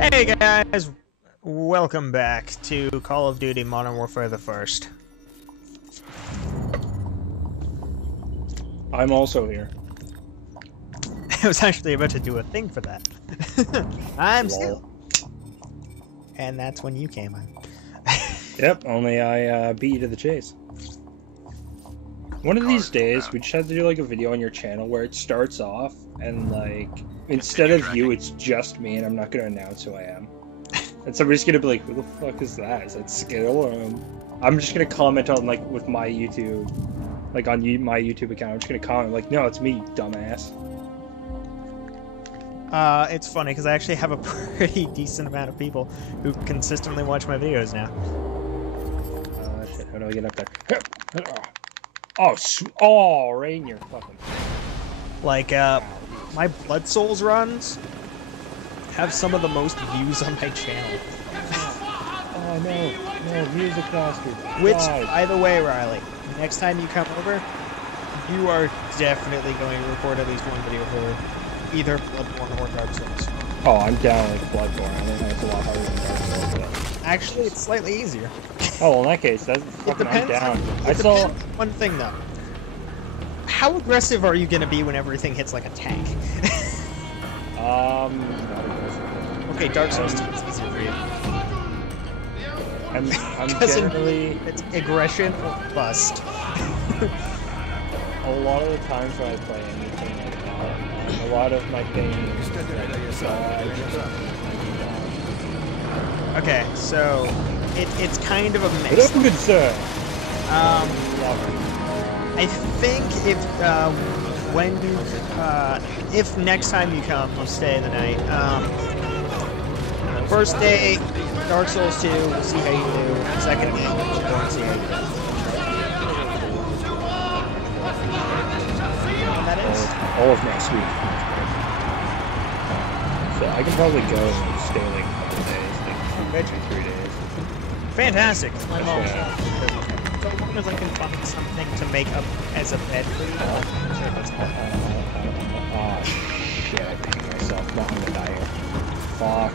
Hey guys, welcome back to Call of Duty Modern Warfare the First. I'm also here. I was actually about to do a thing for that. I'm Lol. still. And that's when you came in. Yep, only I beat you to the chase. One of these days, we just have to do like a video on your channel where it starts off and like, instead of you, it's just me and I'm not going to announce who I am. And somebody's going to be like, who the fuck is that? Is that Skill? I'm just going to comment on like with my YouTube, like on my YouTube account. I'm just going to comment like, no, it's me, dumbass. It's funny because I actually have a pretty decent amount of people who consistently watch my videos now. Shit, how do I get up there? Oh, right in your fucking... Like, my Blood Souls runs have some of the most views on my channel. Oh no, music bastard. Which, by the way, Riley, next time you come over, you are definitely going to record at least one video for either Bloodborne or Dark Souls. Oh, I'm down with Bloodborne. I think it's a lot harder than Dark Souls. But... Actually, it's slightly easier. Oh, well, in that case, that's fucking, I'm down. I saw one thing though. How aggressive are you going to be when everything hits like a tank? Not aggressive. Okay, Dark Souls 2 is easier for you. I'm generally... It's aggression or bust. A lot of the times when I play anything like that, a lot of my thing is okay, so it's kind of a mix. Good sir. I think if next time you come, you stay the night. First day, Dark Souls 2, we'll see how you do. Second day, we'll go and see how you do. And that is all of next week. So I can probably go and stay like a couple days, like 2-3 days. Fantastic. I'm home. So long as I can find something to make up as a bed for you, I'm sure that's fine. Oh shit, I pinged myself. Not gonna die here. Fuck.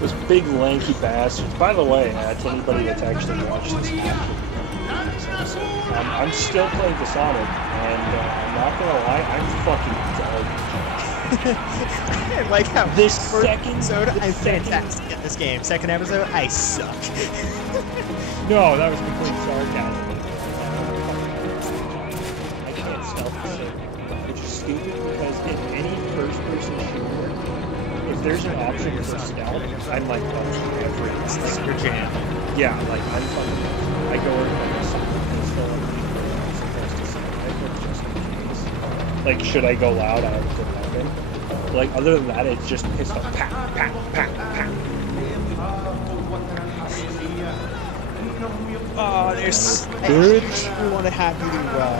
Those big lanky bastards. By the way, to anybody that's actually watched this after this episode, I'm still playing Dishonored, and I'm not gonna lie, I'm fucking garbage. I like how this first episode, I'm fantastic at this game. Second episode, I suck. No, that was complete sarcasm. I can't stealth this thing, which is stupid because in any first-person shooter, if there's an option for stealth, I'm like, every This is your jam. yeah, like I'm fucking. I go over like something still supposed to say, just in case. Like, should I go loud? I have a good weapon. Like, other than that, it's just pistol. Pat, pat, pat, pat. Oh, there's... I want to have you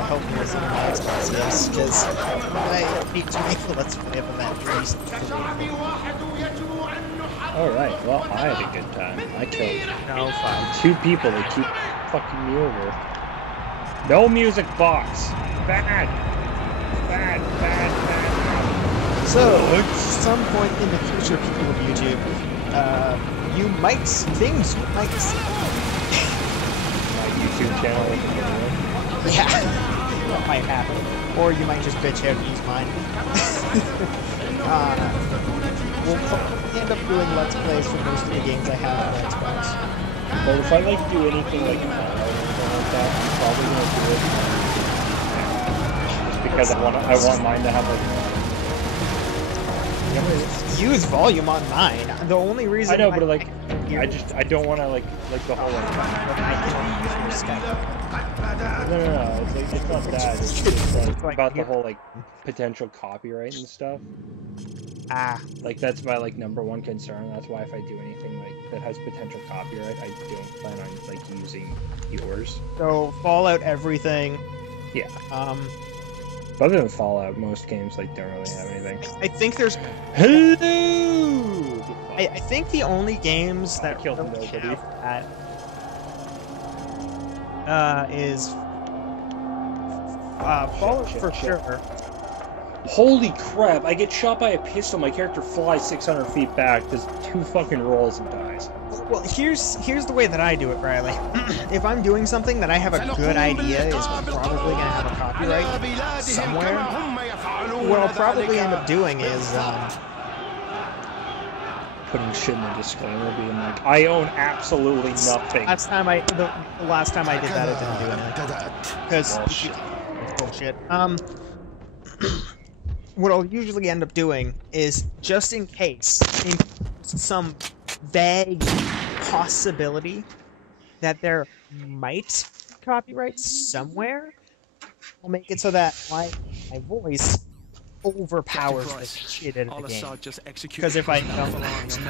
help me with some of my explosives, because I need to make the Let's Play of that priest. Alright, well, I had a good time. I killed fine. 2 people that keep fucking me over. No music box! Bad! Bad, bad, bad. So, at some point in the future, people of YouTube, you might see things you might see. YouTube channel with a video. Yeah, that might happen. Or you might just bitch out and use mine. We'll probably end up doing Let's Plays for most of the games I have on Xbox. But if I like do anything like that, I'm probably gonna do it. Just because I want mine to have like... Use volume on mine. The only reason I know, but like, I don't want to like the whole like. No. It's not that. It's just like about the whole like potential copyright and stuff. Like that's my like #1 concern. That's why if I do anything like that has potential copyright, I don't plan on like using yours. So Fallout everything. Yeah. Other than Fallout, most games like don't really have anything. I think there's. Hello. I think the only games that killed nobody is Fallout for sure. Holy crap, I get shot by a pistol, my character flies 600 feet back, does 2 fucking rolls and dies. Well, here's the way that I do it, Riley. If I'm doing something that I have a good idea is probably gonna have a copyright somewhere, what I'll probably end up doing is putting shit in the disclaimer, being like, I own absolutely nothing. the last time I did that, it didn't do anything. Because bullshit. What I'll usually end up doing is, just in case, in some vague possibility that there might be copyright somewhere, I'll make it so that my voice overpowers the shit out of the game. Because if I don't,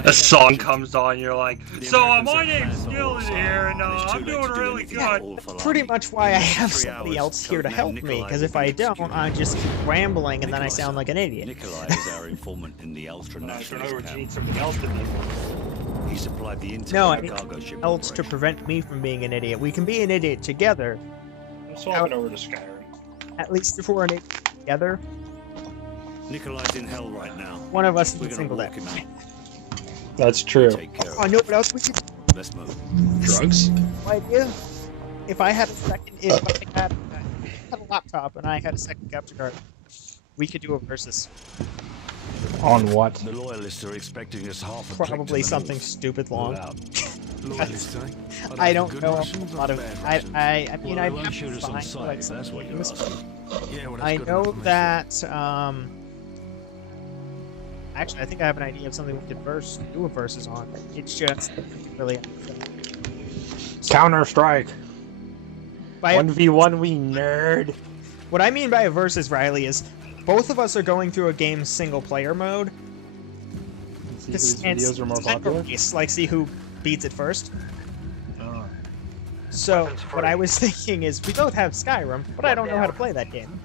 a song comes on, you're like, so my name's Dylan here, and I'm doing really good. Pretty much why I have somebody else here to help me, because if I don't, I just keep rambling and then I sound like an idiot. Nikolai is our informant in the ultra-nationalist camp. You need something else to do. He supplied the intel No, I on the need cargo ship else to operation. prevent me from being an idiot. We can be an idiot together, I'm swapping over to Skyrim. at least if we're an idiot together. Nikolai's in hell right now. One of us We're is gonna single walk out. him out. That's true. Take care Oh, I of know him. what else we could do? Let's move. Drugs? Idea. If I had a laptop and I had a second capture card, we could do a versus. On what? The loyalists are expecting us half a click to Probably the something north. stupid long. Loyalists, eh? I don't know a lot of. I mean, Well, I they won't have shoot to us on find sight, like if some that's what you're games. asking. Yeah, well, that's I good know information. that. Actually, I think I have an idea of something we could do a versus on. It's just really. Counter-Strike. By 1v1, we nerd. what I mean by a versus, Riley, is both of us are going through a game single-player mode. See whose videos are more It's kind of a popular? race, like see who beats it first. So what I was thinking is we both have Skyrim, but I don't know how to play that game.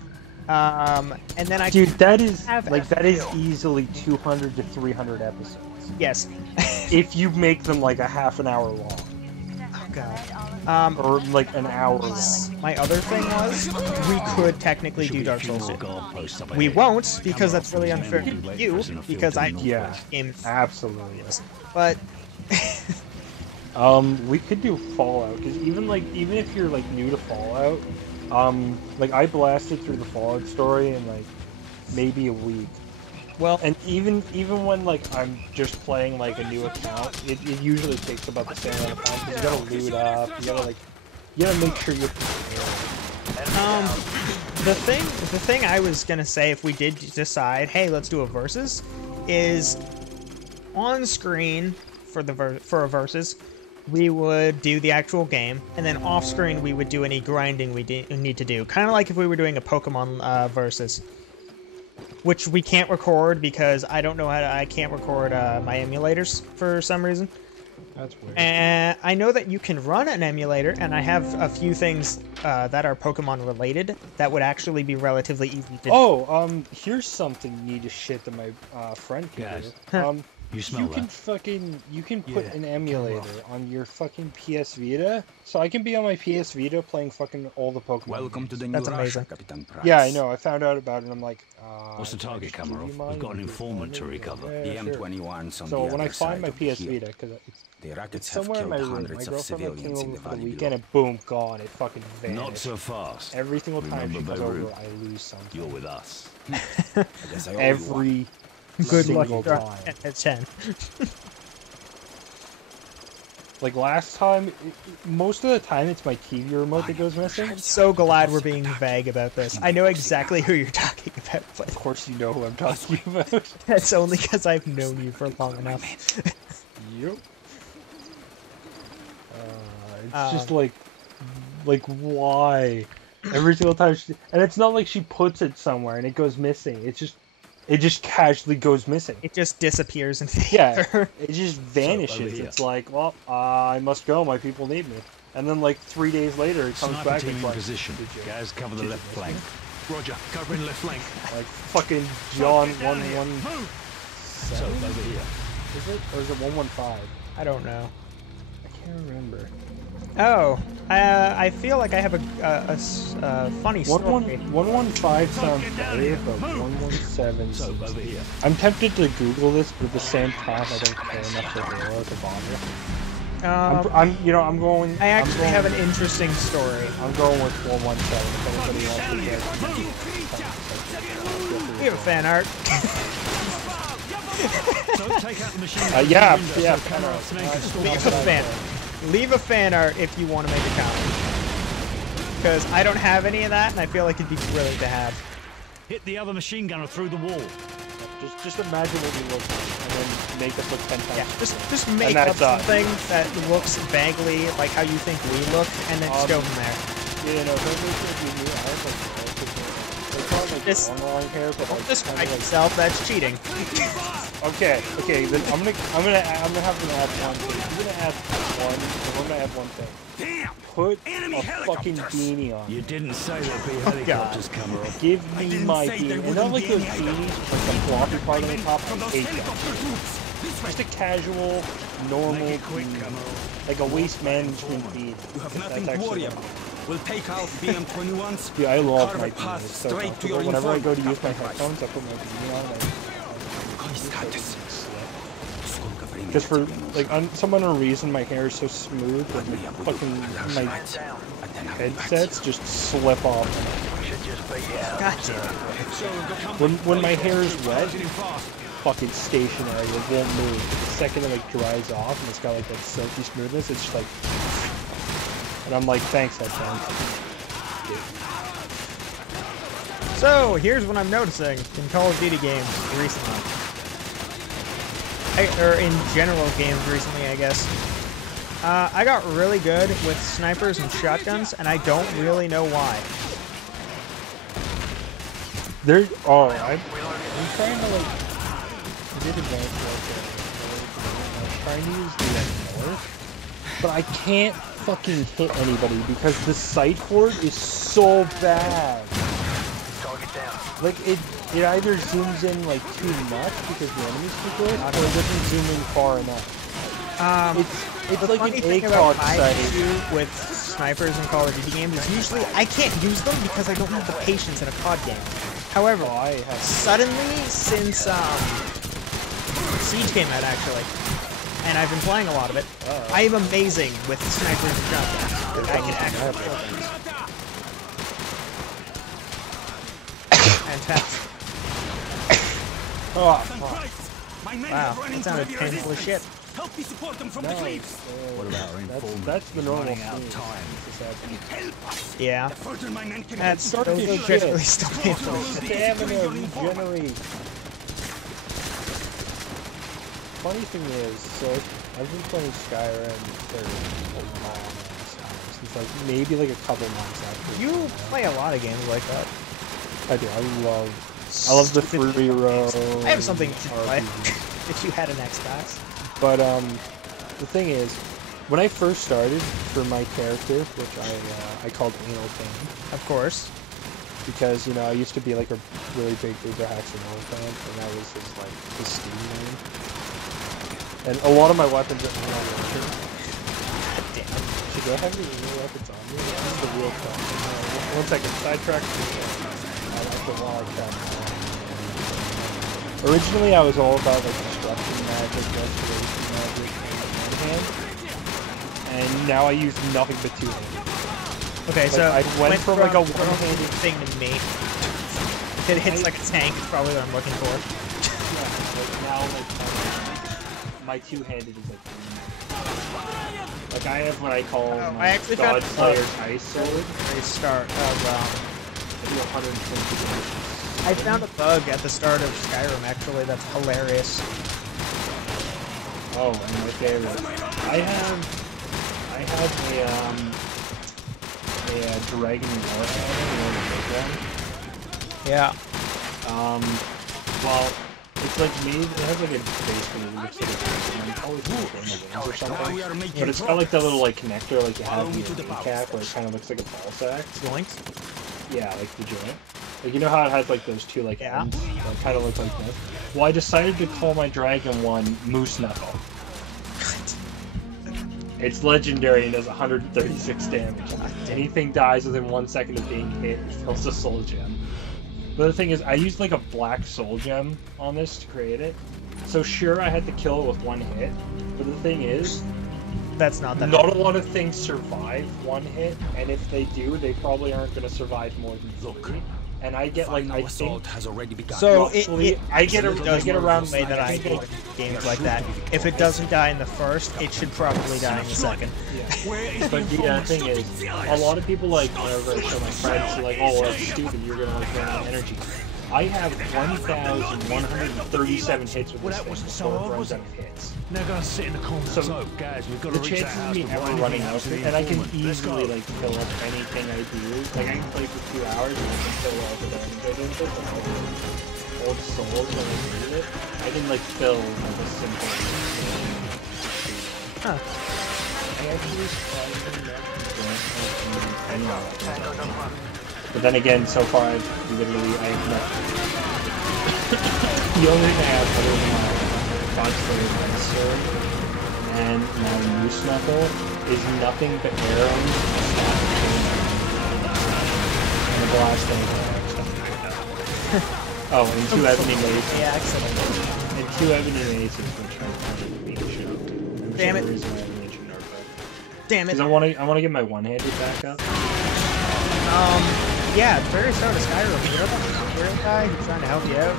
And then I Dude, that is have like that is FPL. easily 200 to 300 episodes. Yes. If you make them like a half an hour long, Oh god. or like an hour long. My other thing was we could technically Should do be a Dark few Souls more 2. guardposts up We ahead. won't because Come that's on, really man, unfair we'll be to late you for us in a field because to I the do Yeah. northwest. game. Absolutely. But We could do Fallout because even if you're like new to Fallout, like I blasted through the Fallout story in like maybe a week. well, And even when like I'm just playing like a new account, it usually takes about the same amount of time because you gotta loot up, you gotta make sure you're prepared. the thing I was gonna say if we did decide, hey, let's do a versus, is on screen for a versus, we would do the actual game, and then off screen we would do any grinding we need to do, kind of like if we were doing a Pokemon versus. Which we can't record because I don't know I can't record my emulators for some reason. That's weird. And I know that you can run an emulator, and I have a few things that are Pokemon related that would actually be relatively easy to do. Oh, here's something neat as shit that my friend can Guys, do. You smell You that? can put Yeah, an emulator on your fucking PS Vita, so I can be on my PS Vita playing fucking all the Pokemon. Welcome to games. the new That's Russia, amazing. Capitan Price. Yeah, I know. I found out about it, and I'm like, What's the can I target, just give you Kamarov? mine? We've got an You can informant to find it? recover. Yeah, The sure. M21's on So the when I other find side my of the PS hill. Vita, because The it's rackets have somewhere in killed my room. My hundreds of girlfriend like, came civilians in over the for the valley weekend, below. and boom, gone. It fucking vanished. Not so fast. Every single time she Remember comes over, Beirut? I lose something. You're with us. I guess I owe you one. Every Good luck single you're time. at 10. Like last time, most of the time it's my TV remote that goes missing. I'm so glad we're being vague about this. I know exactly who you're talking about, but Of course, you know who I'm talking about. that's only because I've known you for long enough. Yep. It's just like why? Every single time and it's not like she puts it somewhere and it goes missing. It just casually goes missing. It just disappears in Yeah, theater. it just over vanishes. here. It's like, well, I must go. My people need me. And then like 3 days later, it comes Sniper back team and in it's like, position. "Did you- Guys, cover the did you left miss flank. me?" Roger, covering left flank. Like fucking John Get down here. 117. Move. So, over here. Is it or is it 115? I don't know. I can't remember. Oh, I feel like I have a funny story. 115 sounds better, but 117. So over here. I'm tempted to Google this, but at the same time, I don't care enough to Google it to bother. I'm going. I actually have an interesting story. I'm going with 417. If anybody wants to get. We have a fan art. So take out the machine. Yeah. Leave a fan art if you want to make a comment. Because I don't have any of that, and I feel like it'd be brilliant to have. Hit the other machine gunner through the wall. Just imagine what we look like, and then make us look 10 times. Yeah, just make up something that looks vaguely like how you think we look, and then just go from there. Yeah, no, don't make it be new. I have like long hair, but don't describe yourself. That's cheating. Okay, then I'm gonna have them add one thing. I'm gonna add one thing. Damn! Put a fucking beanie on. You didn't say there'd be helicopters coming up. Give me my beanie. And not like those beanies with like the floppy part on the top. I hate that. Just a casual, normal beanie. Like a waste management beanie. You have nothing to worry about. We'll take out BM-21s. Dude, I love my carve a path beanie. It's so straight to your comfortable. Whenever I go to use my uniform. headphones, I put my beanie on. Because for like some unknown reason, my hair is so smooth that my headsets just slip off. Gotcha. When my hair is wet, fucking stationary, it won't move. The second it like dries off and it's got like that silky smoothness, it's just like. And I'm like, thanks, headphones. So here's what I'm noticing in Call of Duty games recently. Or in general games recently, I guess. I got really good with snipers and shotguns, and I don't really know why. I'm trying to like, I did advanced warfare. I'm trying to use the north, but I can't fucking hit anybody because the sight for it is so bad. Like it either zooms in like too much because the enemy's too good, or it doesn't zoom in far enough. It's the like funny an thing ACOG about my sight. issue with snipers in Call of Duty games is usually I can't use them because I don't have the patience in a COD game. However, suddenly since Siege came out actually, and I've been playing a lot of it, I am amazing with snipers and shotguns. I can actually. Fantastic. Oh, fuck. Wow, that sounded painful as shit. Help me support them from the cliffs. What about our informant? That's the normal running out of scene. time. Yeah. The further my men can That's Start this shit. objectively still painful as shit. Stamina regenerate. Funny thing is, so I've been playing Skyrim for a long time, since like maybe like a couple months after. You play a lot of games like that. I do. I love the free roam. I have something to play if you had an Xbox. But the thing is, when I first started for my character, which I called Anal King, Of course. because I used to be like a really big Uber Haxer fan, and that was his Steam name. And a lot of my weapons are not working. Damn. Should I have any weapons on me? This is the real question. One second, sidetrack. Originally, I was all about like destruction magic, restoration magic, and one hand, and now I use nothing but two hands. Okay, Like, so I went from like a one-handed thing to me. If it hits like a tank, it's probably what I'm looking for. Yeah, like now, my two-handed is like I have what I call I my actually God found Slayer's Ice Sword. Very start of Maybe 120 damage. I found a bug at the start of Skyrim actually that's hilarious. Oh, and my favorite. I have a Dragon Warhammer, the big one. Yeah. Well, it's like made, it has like a base for it looks like a always or something. But it's got like that little like connector like you have in your kneecap where it kind of looks like a ball sack. Joints? Yeah, like the joint. Like you know how it has like those two like ends that kind of look like this? Well, I decided to call my dragon one Moose Knuckle. It's legendary and does 136 damage. Anything dies within 1 second of being hit, it kills a soul gem. But the thing is, I used like a black soul gem on this to create it. So sure, I had to kill it with 1 hit. But the thing is, that's not that. Not a lot of things survive 1 hit, and if they do, they probably aren't going to survive more than 3. And I get like I think has already begun. so roughly, I get around the way that I do games like that. If it doesn't die in the first, it should probably die in the second. Yeah. But the thing is, a lot of people like whenever I show my friends, like, oh, well, that's stupid, you're gonna like run out of energy. I have 1,137 hits with this thing before it runs out of hits. Now go sit in the corner. So, guys, we've got the to reach that chances of house me before ever anything running out else of it, is and I can informed. Let's easily go. like fill up anything I do. Like I can play for 2 hours and I can fill all the damage I did with like old souls when I do it. I can like fill like a simple. Huh. I actually surprised but then again, so far I have nothing. The only thing I have other than my Foxblade Lancer and my Moose Knuckle is nothing but arrows, and the blast thing. Oh, and 2 ebony maces. Yeah, excellent. And 2 ebony maces, which I being shown. Damn it. Damn it. Because I want to get my one-handed back up. Yeah, at the very start of Skyrim, you're up on the security guy who's trying to help you out.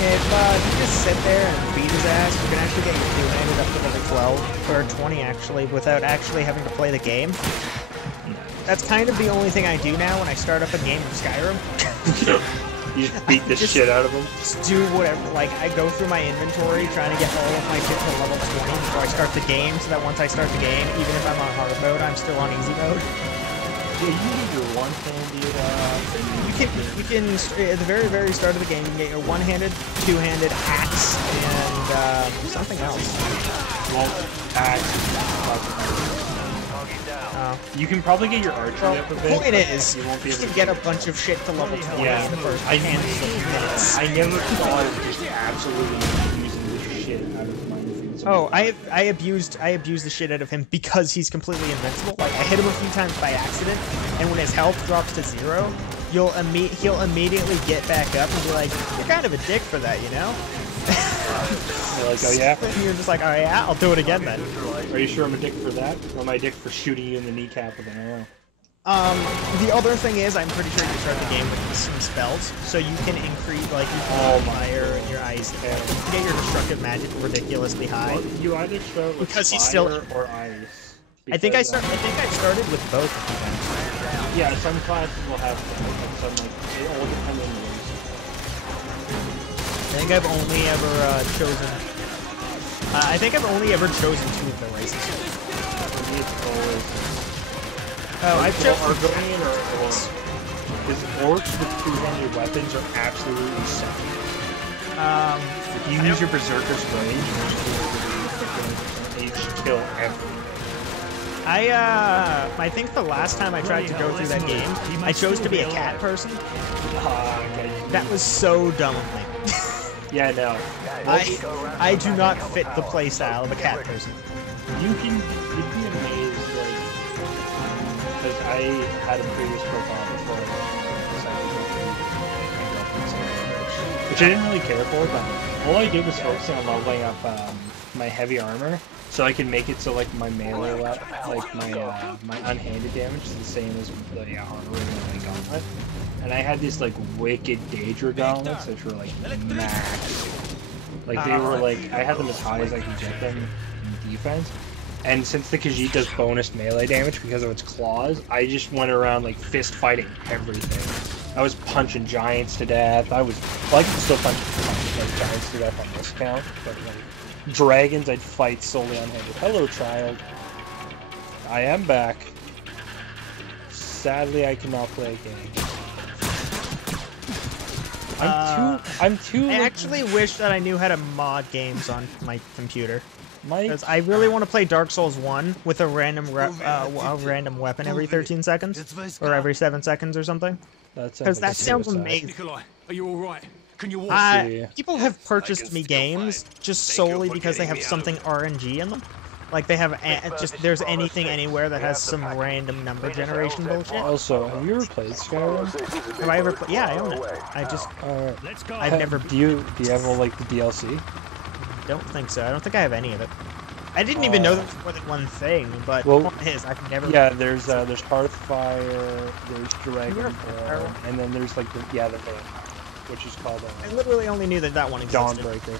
If you just sit there and beat his ass, you can actually get your two-handed up to level 12, or 20 actually, without actually having to play the game. That's kind of the only thing I do now when I start up a game of Skyrim. You just beat the shit out of them? Just do whatever, like, I go through my inventory trying to get all of my shit to level 20 before I start the game, so that once I start the game, even if I'm on hard mode, I'm still on easy mode. Yeah, you can get your one-handed, you can, at the very, very start of the game, you can get your one-handed, two-handed, axe, and, something else. Well, axe. You can probably get your archery up a bit. The point is, you won't be you able can to get a bunch of shit to level 20 Yeah, in the first handful of minutes. I never thought of just absolutely using the shit out of my defense. Oh, I abused the shit out of him because he's completely invincible. Like, I hit him a few times by accident, and when his health drops to 0, he'll immediately get back up and be like, "You're kind of a dick for that, you know?" You're like, oh yeah? And you're just like, "Oh yeah, I'll do it again then." Are you sure I'm a dick for that? Or am I a dick for shooting you in the kneecap with an arrow? The other thing is, I'm pretty sure you start the game with some spells, so you can increase, like, you can fire and your ice, you can get your destructive magic ridiculously high. Well, you either start with Because fire he's still or ice. I think I Because, started with both of them. yeah, some classes will have that, and some like it all depends on the race. I think I've only ever chosen. I think I've only ever chosen 2 of the races. For me, it's always Oh, I've chosen. Argonian or Orcs. Because Orcs with two-handed weapons are absolutely insane. If you use your Berserker's range, you just kill everything. I think the last time I tried to go through that game, I chose to be a cat person. Okay. That was so dumb of me. Yeah, no. I do not fit the playstyle of a cat person. You'd be amazed, like, because I had a previous profile before I decided to go through my girlfriend's side, which I didn't really care for, but all I did was focusing on leveling up my heavy armor, so I can make it so like my melee, like my unhanded damage is the same as the armor in my gauntlet. And I had these like wicked Daedra gauntlets, which were like max. Like they were like, I had them as high as I could get them in defense. And since the Khajiit does bonus melee damage because of its claws, I just went around like fist fighting everything. I was punching giants to death. Well, I can still punch like giants to death on this count, but like dragons I'd fight solely on-handed. Hello, child. I am back. Sadly, I cannot play a game. I'm too. I actually wish that I knew how to mod games on my computer. Because I really want to play Dark Souls 1 with a random weapon every 13 seconds, or every 7 seconds or something. Because that sounds amazing. Nikolai, are you all right? Can you walk? People have purchased me games just solely because they have something RNG in them. Like they have just there's anything anywhere that has some random number generation bullshit. Also, have you ever played Skyrim? Have I ever played? Yeah, I own it. I just Let's go. I've never. Do you have like the DLC? Don't think so. I don't think I have any of it. I didn't even know there was more than one thing, but well, the point is, I've never. Yeah, there's Hearthfire, there's Dragonborn, and then there's like the thing, which is called I literally only knew that one existed. Dawnbreaker.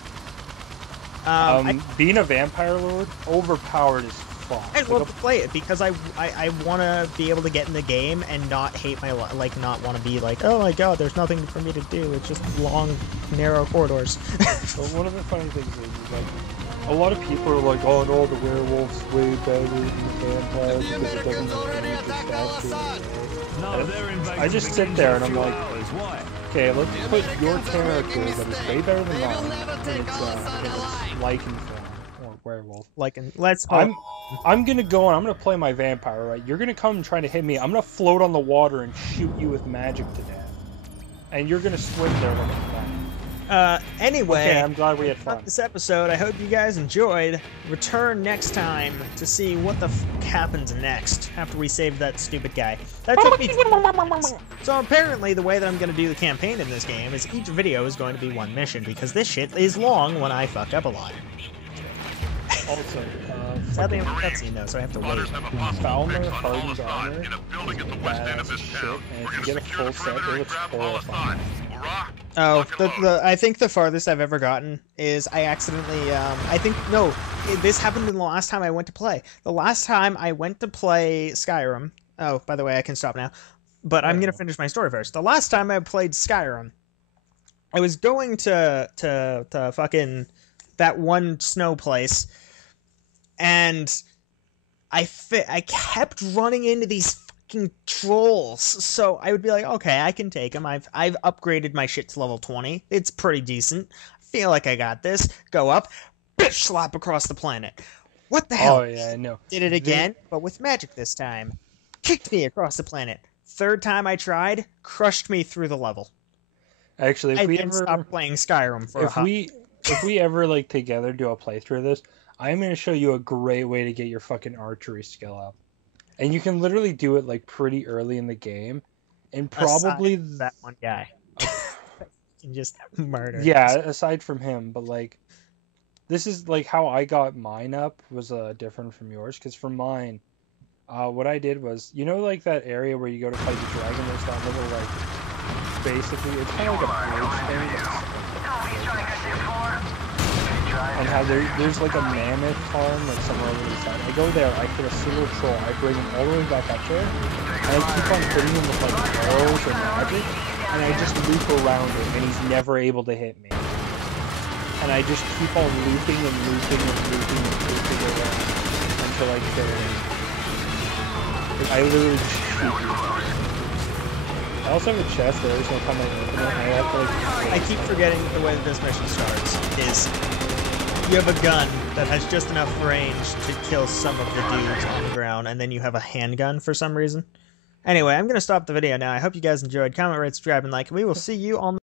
I Being a vampire lord, overpowered as fuck. I'd love to play it because I want to be able to get in the game and not hate my like not want to be like, oh my god, there's nothing for me to do. It's just long, narrow corridors. So one of the funny things is like a lot of people are like, oh no, the werewolf's way better than the vampire because it doesn't change the stats. No, they're invading. I just sit there and I'm like, why? okay, let's put your character that is way better than mine in its lichen form or werewolf. Let's. I'm gonna go and I'm gonna play my vampire, right? You're gonna come and try to hit me. I'm gonna float on the water and shoot you with magic to death, and you're gonna swim there like a fly. Anyway, okay, I'm glad we had fun. This episode, I hope you guys enjoyed. Return next time to see what the fuck happens next after we save that stupid guy. That took me. So apparently, the way that I'm going to do the campaign in this game is each video is going to be one mission because this shit is long when I fuck up a lot. Also, sadly, I'm a cutscene though, so I have to wait. Falmer Harden's armor is badass shit, and if you get a full set, it looks horrifying. Oh, I think the farthest I've ever gotten is I accidentally, this happened in the last time I went to play. The last time I went to play Skyrim, oh, by the way, I can stop now, but I'm gonna finish my story first. The last time I played Skyrim, I was going to fucking that one snow place, and I kept running into these trolls, so I would be like, okay, I can take them. I've upgraded my shit to level 20. It's pretty decent. I feel like I got this. Go up, bitch slap across the planet. What the hell? Oh yeah, I know. Did it again, but with magic this time. Kicked me across the planet. Third time I tried, crushed me through the level. Actually, if we ever stop playing Skyrim for if we ever like together do a playthrough of this, I'm gonna show you a great way to get your fucking archery skill up. And you can literally do it like pretty early in the game, and probably that one guy can just murder. Yeah, aside from him, but like, this is like how I got mine up was different from yours. Because for mine, what I did was, you know, like that area where you go to fight the dragon. There's that little like, basically, it's kind of like a bridge thing. And how there's like a mammoth farm like somewhere over the side. I go there, I hit a single troll, I bring him all the way back up there, and I keep on hitting him with like arrows or magic, and I just loop around him, and he's never able to hit me. And I just keep on looping and looping and looping and looping around until I kill him. I literally just shoot you. I also have a chest there, so if I'm like open it, I have to like... I keep forgetting the way that this mission starts is you have a gun that has just enough range to kill some of the dudes on the ground, and then you have a handgun for some reason. Anyway, I'm going to stop the video now. I hope you guys enjoyed. Comment, rate, subscribe, and like. We will see you on